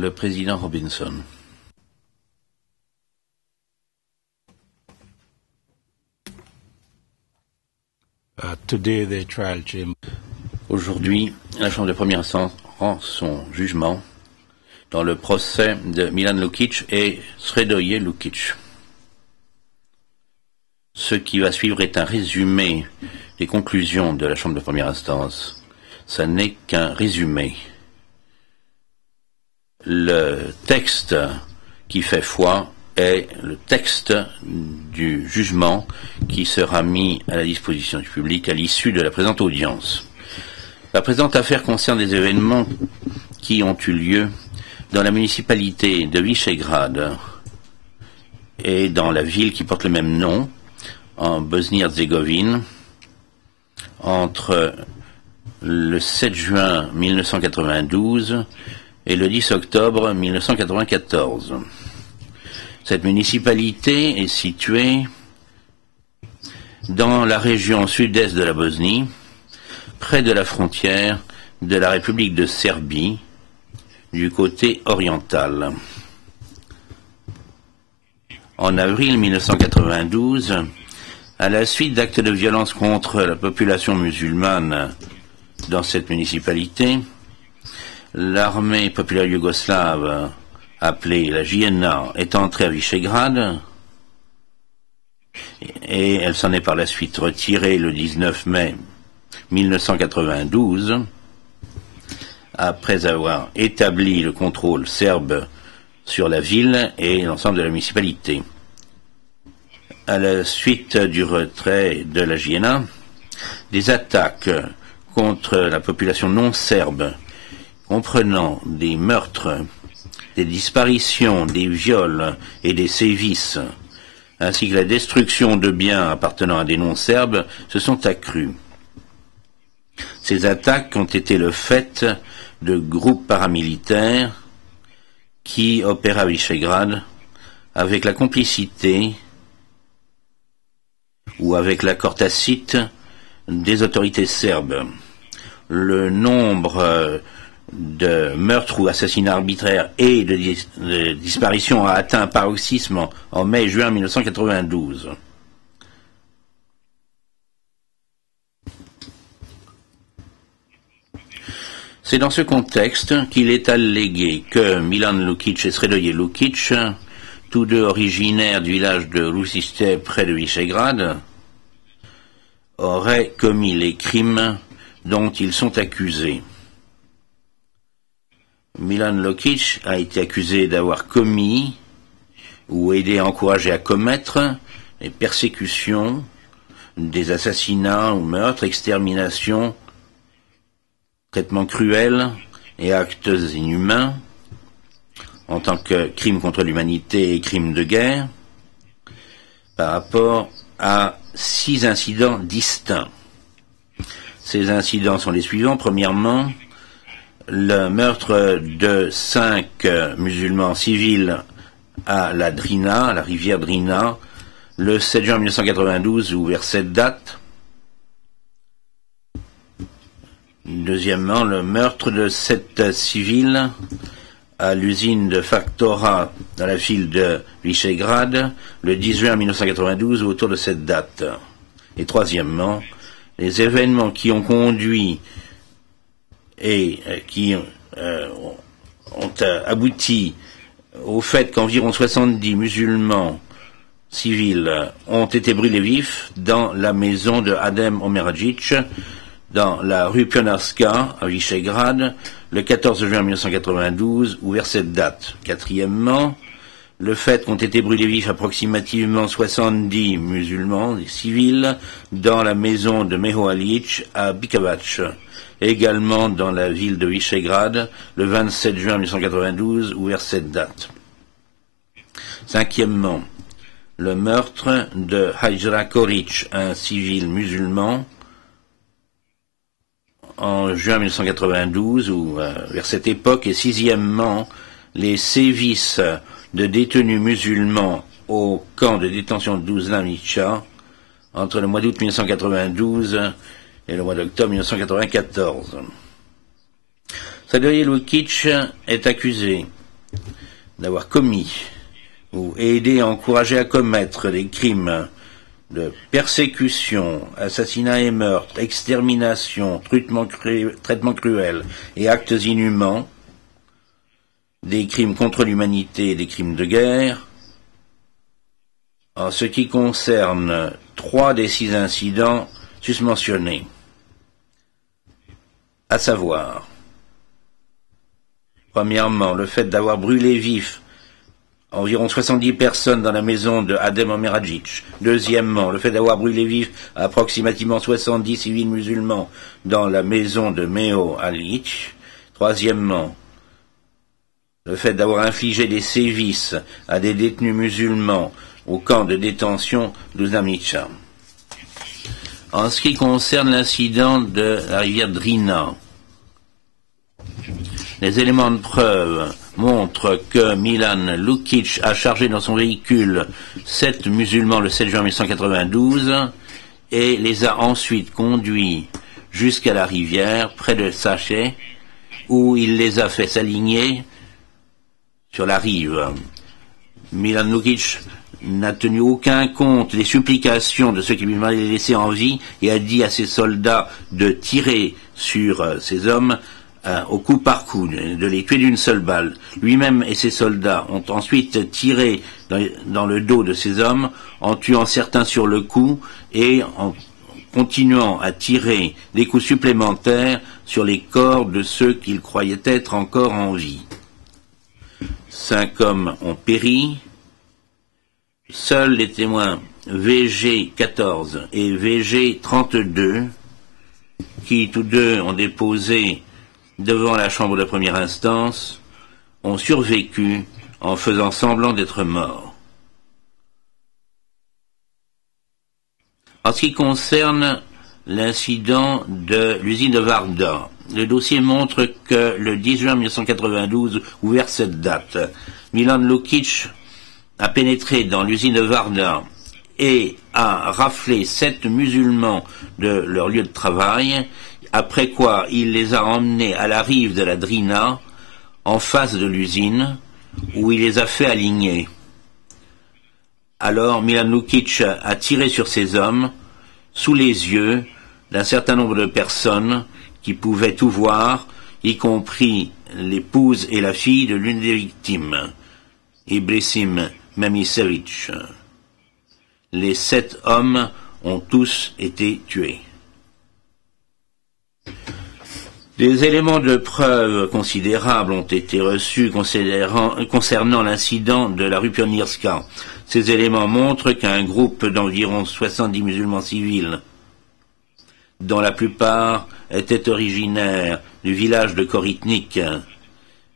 Le président Robinson. Today the trial chamber. Aujourd'hui, la Chambre de première instance rend son jugement dans le procès de Milan Lukic et Sredoje Lukic. Ce qui va suivre est un résumé des conclusions de la Chambre de première instance. Ça n'est qu'un résumé. Le texte qui fait foi est le texte du jugement qui sera mis à la disposition du public à l'issue de la présente audience. La présente affaire concerne des événements qui ont eu lieu dans la municipalité de Visegrad et dans la ville qui porte le même nom, en Bosnie-Herzégovine, entre le 7 juin 1992 et le 10 octobre 1994. Cette municipalité est située dans la région sud-est de la Bosnie, près de la frontière de la République de Serbie, du côté oriental. En avril 1992, à la suite d'actes de violence contre la population musulmane dans cette municipalité, l'armée populaire yougoslave, appelée la JNA, est entrée à Visegrad et elle s'en est par la suite retirée le 19 mai 1992, après avoir établi le contrôle serbe sur la ville et l'ensemble de la municipalité. À la suite du retrait de la JNA, des attaques contre la population non serbe, comprenant des meurtres, des disparitions, des viols et des sévices, ainsi que la destruction de biens appartenant à des non-serbes, se sont accrues. Ces attaques ont été le fait de groupes paramilitaires qui opèrent à Visegrad avec la complicité ou avec l'accord tacite des autorités serbes. Le nombre de meurtres ou assassinats arbitraires et de disparitions a atteint un paroxysme en mai-juin 1992. C'est dans ce contexte qu'il est allégué que Milan Lukic et Sredoje Lukic, tous deux originaires du village de Rusište près de Visegrad, auraient commis les crimes dont ils sont accusés. Milan Lukic a été accusé d'avoir commis ou aidé à encourager à commettre des persécutions, des assassinats ou meurtres, exterminations, traitements cruels et actes inhumains en tant que crimes contre l'humanité et crimes de guerre par rapport à 6 incidents distincts. Ces incidents sont les suivants. Premièrement, le meurtre de 5 musulmans civils à la Drina, à la rivière Drina, le 7 juin 1992 ou vers cette date. Deuxièmement, le meurtre de 7 civils à l'usine de Faktora dans la ville de Visegrad le 10 juin 1992 ou autour de cette date. Et troisièmement, les événements qui ont conduit et qui ont abouti au fait qu'environ 70 musulmans civils ont été brûlés vifs dans la maison de Adem Omeragic, dans la rue Pionarska à Visegrad, le 14 juin 1992 ou vers cette date. Quatrièmement, le fait qu'ont été brûlés vifs approximativement 70 musulmans et civils dans la maison de Mehoalic à Bikavac, également dans la ville de Visegrad, le 27 juin 1992 ou vers cette date. Cinquièmement, le meurtre de Hajra Koric, un civil musulman, en juin 1992 ou vers cette époque. Et sixièmement, les sévices de détenus musulmans au camp de détention de Duzlamica entre le mois d'août 1992 et le mois d'octobre 1994. Sredoje Lukic est accusé d'avoir commis ou aidé à encourager à commettre des crimes de persécution, assassinat et meurtre, extermination, traitement cruel et actes inhumains, des crimes contre l'humanité et des crimes de guerre. En ce qui concerne 3 des 6 incidents susmentionnés, à savoir, premièrement, le fait d'avoir brûlé vif environ 70 personnes dans la maison de Adem Omeragic. Deuxièmement, le fait d'avoir brûlé vif approximativement 70 civils musulmans dans la maison de Meo Alic. Troisièmement, le fait d'avoir infligé des sévices à des détenus musulmans au camp de détention d'Uzamicha. En ce qui concerne l'incident de la rivière Drina, les éléments de preuve montrent que Milan Lukic a chargé dans son véhicule 7 musulmans le 7 juin 1992 et les a ensuite conduits jusqu'à la rivière, près de Sachet, où il les a fait s'aligner sur la rive. Milan Lukic n'a tenu aucun compte des supplications de ceux qui lui avaient laissé en vie et a dit à ses soldats de tirer sur ces hommes au coup par coup, de les tuer d'une seule balle. Lui-même et ses soldats ont ensuite tiré dans le dos de ces hommes, en tuant certains sur le coup et en continuant à tirer des coups supplémentaires sur les corps de ceux qu'ils croyaient être encore en vie. 5 hommes ont péri. Seuls les témoins VG14 et VG32, qui tous deux ont déposé devant la chambre de première instance, ont survécu en faisant semblant d'être morts. En ce qui concerne l'incident de l'usine de Varda, le dossier montre que le 10 juin 1992, ou vers cette date, Milan Lukic a pénétré dans l'usine de Varda et a raflé 7 musulmans de leur lieu de travail, après quoi il les a emmenés à la rive de la Drina, en face de l'usine, où il les a fait aligner. Alors Milan Lukic a tiré sur ces hommes, sous les yeux d'un certain nombre de personnes qui pouvaient tout voir, y compris l'épouse et la fille de l'une des victimes, Ibrisim Memisevic. Les 7 hommes ont tous été tués. Des éléments de preuve considérables ont été reçus concernant l'incident de la rue Pionierska. Ces éléments montrent qu'un groupe d'environ 70 musulmans civils, dont la plupart étaient originaires du village de Koritnik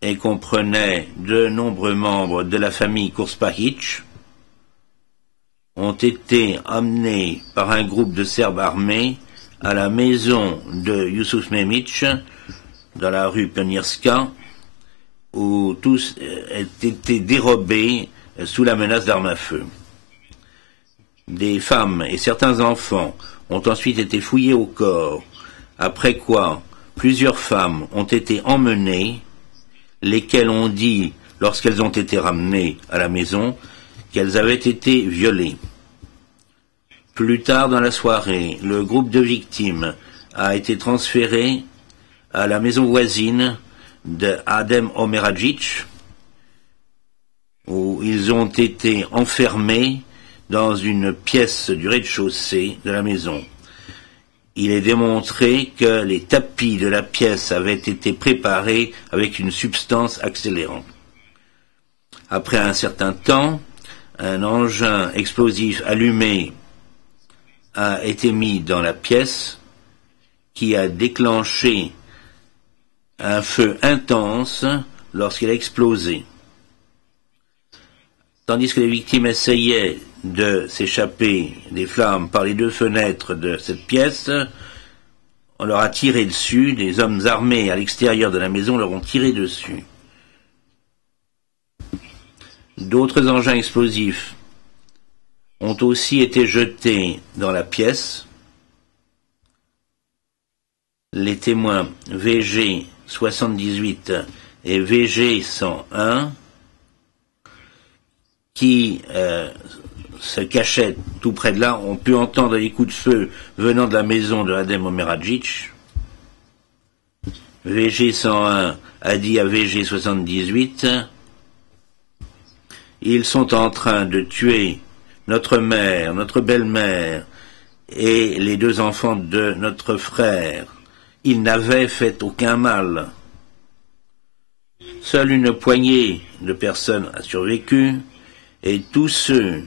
et comprenaient de nombreux membres de la famille Kurspahic, ont été amenés par un groupe de Serbes armés à la maison de Yusuf Memic, dans la rue Pionierska, où tous étaient dérobés sous la menace d'armes à feu. Des femmes et certains enfants ont ensuite été fouillés au corps, après quoi plusieurs femmes ont été emmenées, lesquelles ont dit, lorsqu'elles ont été ramenées à la maison, qu'elles avaient été violées. Plus tard dans la soirée, le groupe de victimes a été transféré à la maison voisine de Adem Omeragic, où ils ont été enfermés dans une pièce du rez-de-chaussée de la maison. Il est démontré que les tapis de la pièce avaient été préparés avec une substance accélérante. Après un certain temps, un engin explosif allumé a été mis dans la pièce, qui a déclenché un feu intense lorsqu'il a explosé. Tandis que les victimes essayaient de s'échapper des flammes par les 2 fenêtres de cette pièce, on leur a tiré dessus, des hommes armés à l'extérieur de la maison leur ont tiré dessus. D'autres engins explosifs ont aussi été jetés dans la pièce. Les témoins VG 78 et VG 101 qui se cachaient tout près de là, ont pu entendre les coups de feu venant de la maison de Adem Omeragic. VG 101 a dit à VG 78 « Ils sont en train de tuer notre mère, notre belle-mère et les 2 enfants de notre frère. Ils n'avaient fait aucun mal. » Seule une poignée de personnes a survécu, et tous ceux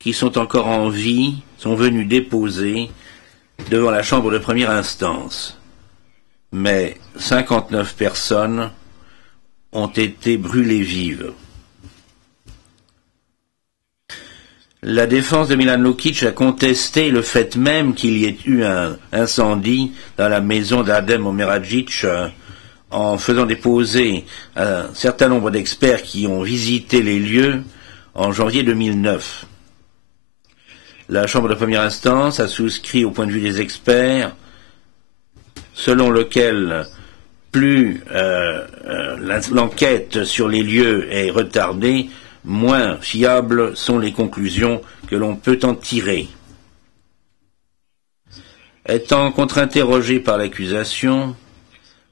qui sont encore en vie sont venus déposer devant la chambre de première instance. Mais 59 personnes ont été brûlées vives. La défense de Milan Lukic a contesté le fait même qu'il y ait eu un incendie dans la maison d'Adem Omeragic en faisant déposer un certain nombre d'experts qui ont visité les lieux en janvier 2009. La Chambre de première instance a souscrit au point de vue des experts selon lequel plus l'enquête sur les lieux est retardée, moins fiables sont les conclusions que l'on peut en tirer. Étant contre-interrogés par l'accusation,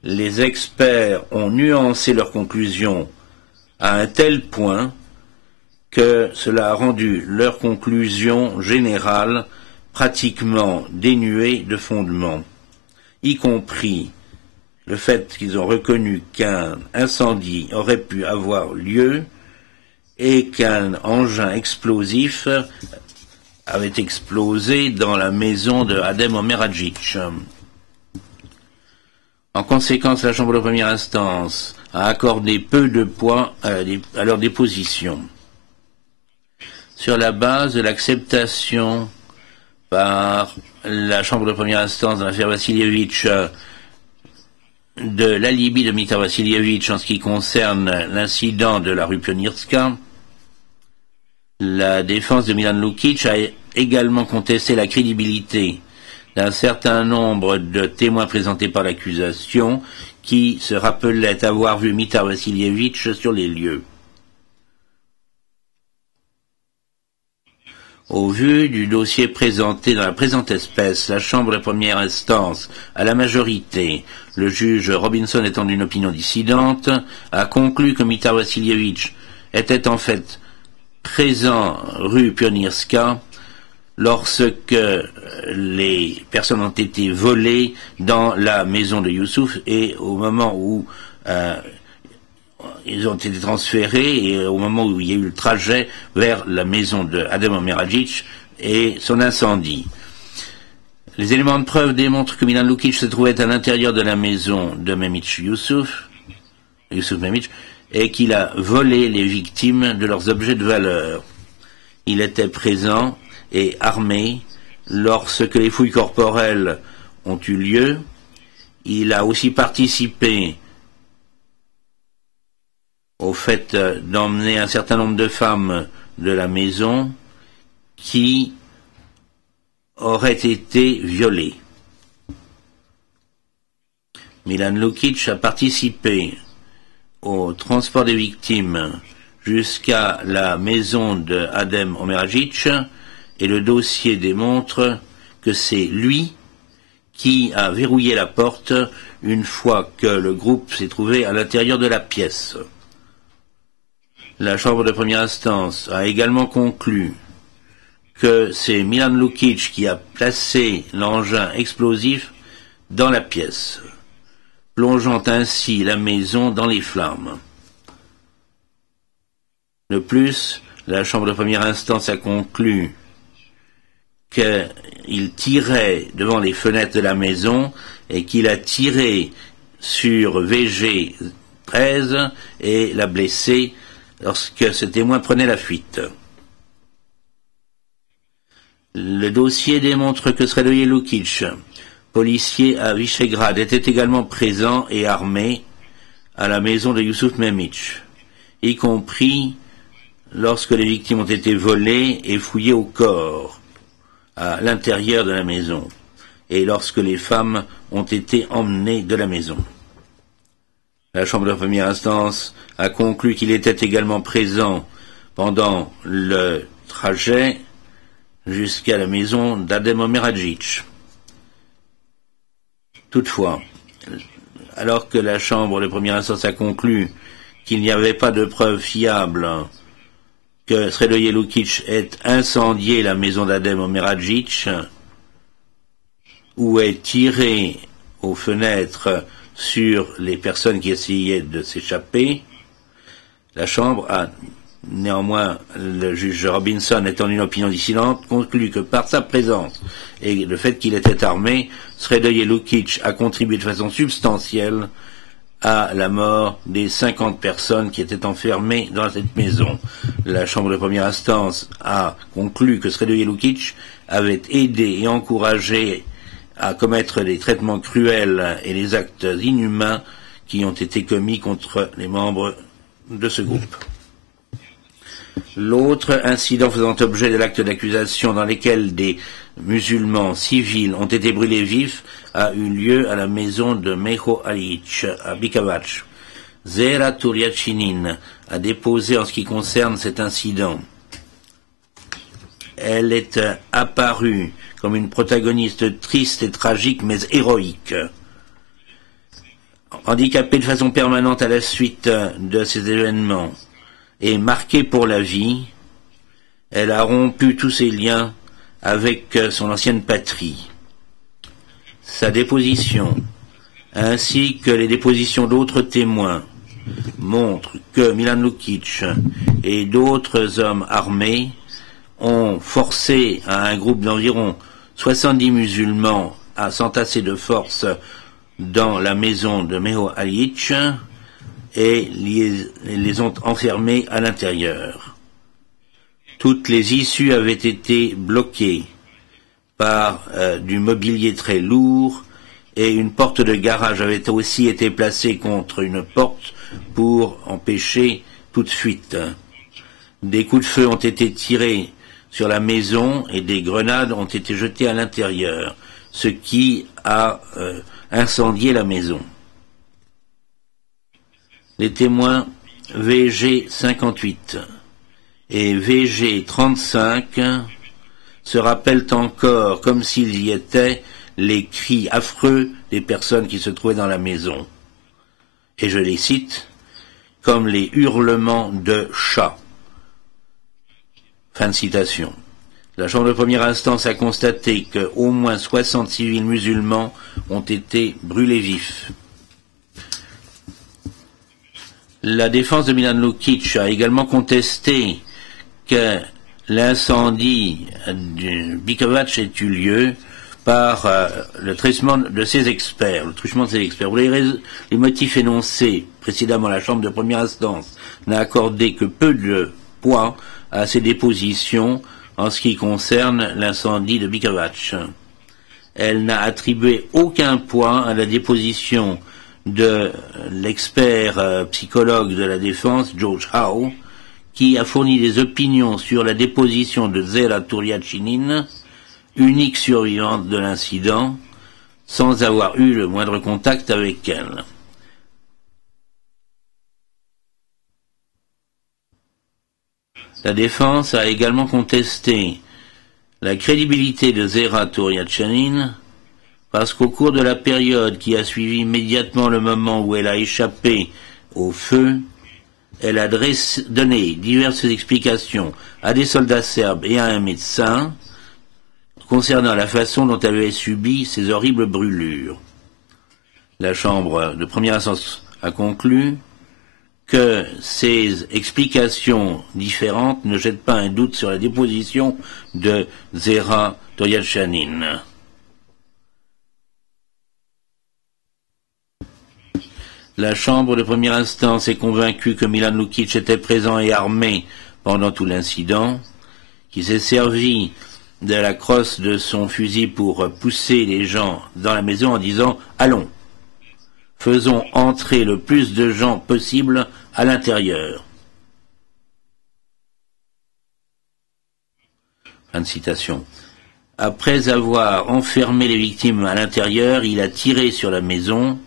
les experts ont nuancé leurs conclusions à un tel point que cela a rendu leurs conclusions générales pratiquement dénuées de fondement, y compris le fait qu'ils ont reconnu qu'un incendie aurait pu avoir lieu et qu'un engin explosif avait explosé dans la maison de Adem Omeragic. En conséquence, la Chambre de première instance a accordé peu de poids à leur déposition. Sur la base de l'acceptation par la Chambre de première instance de l'affaire Vassilievitch de l'alibi de Mitar Vassilievitch en ce qui concerne l'incident de la rue Pionirska, la défense de Milan Lukic a également contesté la crédibilité d'un certain nombre de témoins présentés par l'accusation qui se rappelaient avoir vu Mitar Vassilievitch sur les lieux. Au vu du dossier présenté dans la présente espèce, la Chambre de première instance, à la majorité, le juge Robinson étant d'une opinion dissidente, a conclu que Mitar Vassilievitch était en fait présent rue Pionirska lorsque les personnes ont été volées dans la maison de Youssouf et au moment où ils ont été transférés et au moment où il y a eu le trajet vers la maison de Adem Omeragic et son incendie. Les éléments de preuve démontrent que Milan Lukic se trouvait à l'intérieur de la maison de Memic Youssouf Memic, et qu'il a volé les victimes de leurs objets de valeur. Il était présent et armé lorsque les fouilles corporelles ont eu lieu. Il a aussi participé au fait d'emmener un certain nombre de femmes de la maison qui auraient été violées. Milan Lukic a participé au transport des victimes jusqu'à la maison de Adem Omeragic et le dossier démontre que c'est lui qui a verrouillé la porte une fois que le groupe s'est trouvé à l'intérieur de la pièce. La Chambre de première instance a également conclu que c'est Milan Lukic qui a placé l'engin explosif dans la pièce, plongeant ainsi la maison dans les flammes. De plus, la Chambre de première instance a conclu qu'il tirait devant les fenêtres de la maison et qu'il a tiré sur VG 13 et l'a blessé lorsque ce témoin prenait la fuite. Le dossier démontre que Sredoje Lukic, policier à Visegrad, était également présent et armé à la maison de Youssouf Memic, y compris lorsque les victimes ont été volées et fouillées au corps à l'intérieur de la maison, et lorsque les femmes ont été emmenées de la maison. La Chambre de première instance a conclu qu'il était également présent pendant le trajet jusqu'à la maison d'Adem Omeragic. Toutefois, alors que la Chambre de première instance a conclu qu'il n'y avait pas de preuves fiables que Sredoje Lukic ait incendié la maison d'Adem Omeragic ou ait tiré aux fenêtres sur les personnes qui essayaient de s'échapper, la Chambre a néanmoins, le juge Robinson étant une opinion dissidente, conclut que par sa présence et le fait qu'il était armé, Sredoje Lukic a contribué de façon substantielle à la mort des 50 personnes qui étaient enfermées dans cette maison. La Chambre de première instance a conclu que Sredoje Lukic avait aidé et encouragé à commettre des traitements cruels et des actes inhumains qui ont été commis contre les membres de ce groupe. L'autre incident faisant objet de l'acte d'accusation dans lequel des musulmans civils ont été brûlés vifs a eu lieu à la maison de Meho Alic à Bikavac. Zehra Turiachinin a déposé en ce qui concerne cet incident. Elle est apparue comme une protagoniste triste et tragique mais héroïque. Handicapée de façon permanente à la suite de ces événements et marquée pour la vie, elle a rompu tous ses liens avec son ancienne patrie. Sa déposition, ainsi que les dépositions d'autres témoins, montrent que Milan Lukic et d'autres hommes armés ont forcé à un groupe d'environ 70 musulmans à s'entasser de force dans la maison de Meho Alic et les ont enfermés à l'intérieur. Toutes les issues avaient été bloquées par du mobilier très lourd et une porte de garage avait aussi été placée contre une porte pour empêcher toute fuite. Des coups de feu ont été tirés sur la maison et des grenades ont été jetées à l'intérieur, ce qui a incendié la maison. Les témoins VG 58 et VG 35 se rappellent encore, comme s'ils y étaient, les cris affreux des personnes qui se trouvaient dans la maison. Et je les cite, comme les hurlements de chats. Fin de citation. La Chambre de première instance a constaté qu'au moins 60 civils musulmans ont été brûlés vifs. La défense de Milan Lukic a également contesté que l'incendie du Bikavac ait eu lieu par le truchement de ses experts. Pour les motifs énoncés précédemment, la Chambre de première instance n'a accordé que peu de poids à ses dépositions en ce qui concerne l'incendie de Bikavac. Elle n'a attribué aucun poids à la déposition de l'expert psychologue de la défense, George Howe, qui a fourni des opinions sur la déposition de Zehra Turiachinin, unique survivante de l'incident, sans avoir eu le moindre contact avec elle. La défense a également contesté la crédibilité de Zehra Turiachinin parce qu'au cours de la période qui a suivi immédiatement le moment où elle a échappé au feu, elle a donné diverses explications à des soldats serbes et à un médecin concernant la façon dont elle avait subi ces horribles brûlures. La Chambre de première instance a conclu que ces explications différentes ne jettent pas un doute sur la déposition de Zehra Turiachinin. La Chambre de première instance est convaincue que Milan Lukic était présent et armé pendant tout l'incident, qu'il s'est servi de la crosse de son fusil pour pousser les gens dans la maison en disant « Allons, faisons entrer le plus de gens possible à l'intérieur. » Fin de citation. Après avoir enfermé les victimes à l'intérieur, il a tiré sur la maison,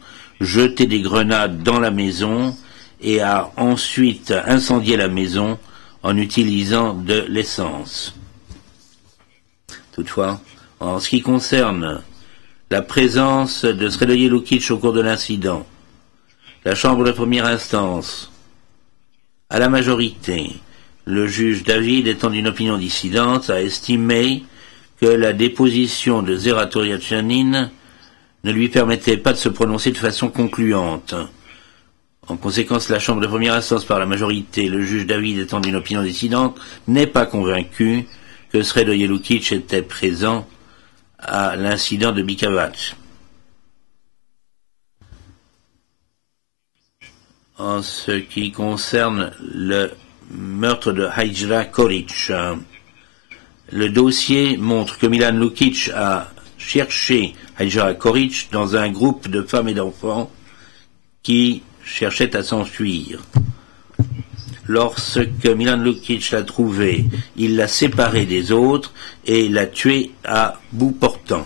jeté des grenades dans la maison et a ensuite incendié la maison en utilisant de l'essence. Toutefois, en ce qui concerne la présence de Sredoje Lukic au cours de l'incident, la Chambre de première instance, à la majorité, le juge David, étant d'une opinion dissidente, a estimé que la déposition de Zera Toriachanin ne lui permettait pas de se prononcer de façon concluante. En conséquence, la Chambre de première instance, par la majorité, le juge David, étant d'une opinion dissidente, n'est pas convaincu que Sredoje Lukic était présent à l'incident de Bikavac. En ce qui concerne le meurtre de Hajra Koric, le dossier montre que Milan Lukic a cherché Hajra Koric dans un groupe de femmes et d'enfants qui cherchaient à s'enfuir. Lorsque Milan Lukic l'a trouvée, il l'a séparée des autres et l'a tuée à bout portant.